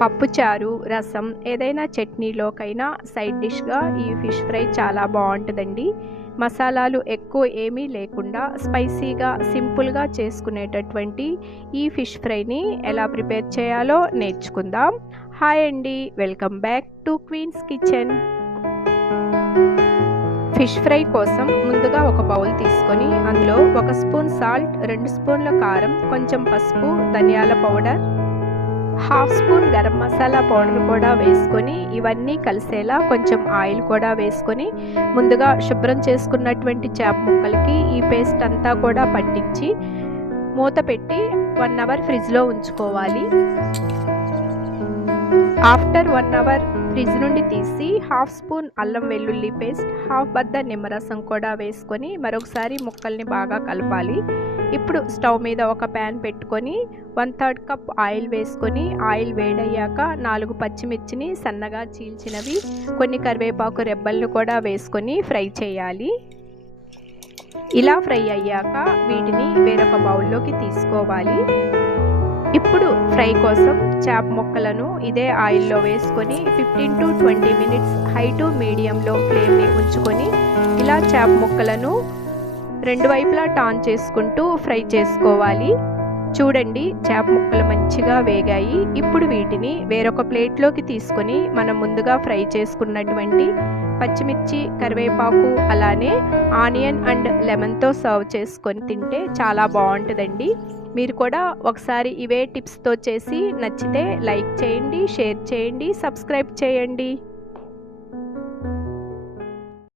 పప్పుచారు, రసం ఏదైనా చట్నీలోకైనా సైడ్ డిష్గా ఈ ఫిష్ ఫ్రై చాలా బాగుంటుందండి. మసాలాలు ఎక్కువ ఏమీ లేకుండా స్పైసీగా సింపుల్గా చేసుకునేటటువంటి ఈ ఫిష్ ఫ్రైని ఎలా ప్రిపేర్ చేయాలో నేర్చుకుందాం. హాయ్ అండి, welcome back to Queen's Kitchen. Fish fry కోసం ముందుగా ఒక బౌల్ తీసుకొని అందులో 1 స్పూన్ సాల్ట్, 2 స్పూన్ల కారం, కొంచెం పసుపు, ధనియాల powder, 1/2 spoon garam masala powder కూడా వేసుకొని ఇవన్నీ కలిసేలా కొంచెం ఆయిల్ కూడా వేసుకొని ముందుగా శుభ్రం చేసుకున్నటువంటి చేప ముక్కలకి ఈ పేస్ట్ అంతా కూడా పట్టించి మూత పెట్టి 1 అవర్ ఫ్రిడ్జ్లో ఉంచుకోవాలి. ఆఫ్టర్ 1 అవర్ ఫ్రిడ్జ్ నుండి తీసి 1/2 స్పూన్ అల్లం వెల్లుల్లి పేస్ట్, 1/2 బద్ద నిమ్మరసం కూడా వేసుకొని మరొకసారి ముక్కల్ని బాగా కలపాలి. ఇప్పుడు స్టవ్ మీద ఒక ప్యాన్ పెట్టుకొని 1/3 కప్ ఆయిల్ వేసుకొని ఆయిల్ వేడయ్యాక 4 పచ్చిమిర్చిని సన్నగా చీల్చినవి, కొన్ని కరివేపాకు రెబ్బలను కూడా వేసుకొని ఫ్రై చేయాలి. ఇలా ఫ్రై అయ్యాక వీటిని వేరొక బౌల్లోకి తీసుకోవాలి. ఇప్పుడు ఫ్రై కోసం చేప ముక్కలను ఇదే ఆయిల్లో వేసుకొని 15 to 20 మినిట్స్ హై టు మీడియంలో ఫ్లేమ్ని ఉంచుకొని ఇలా చేప ముక్కలను రెండు వైపులా టర్న్ చేసుకుంటూ ఫ్రై చేసుకోవాలి. చూడండి, చేప ముక్కలు మంచిగా వేగాయి. ఇప్పుడు వీటిని వేరొక ప్లేట్లోకి తీసుకొని మనం ముందుగా ఫ్రై చేసుకున్నటువంటి పచ్చిమిర్చి, కరివేపాకు అలానే ఆనియన్ అండ్ లెమన్తో సర్వ్ చేసుకొని తింటే చాలా బాగుంటుందండి. మీరు కూడా ఒకసారి ఇవే టిప్స్తో చేసి నచ్చితే లైక్ చేయండి, షేర్ చేయండి, సబ్స్క్రైబ్ చేయండి.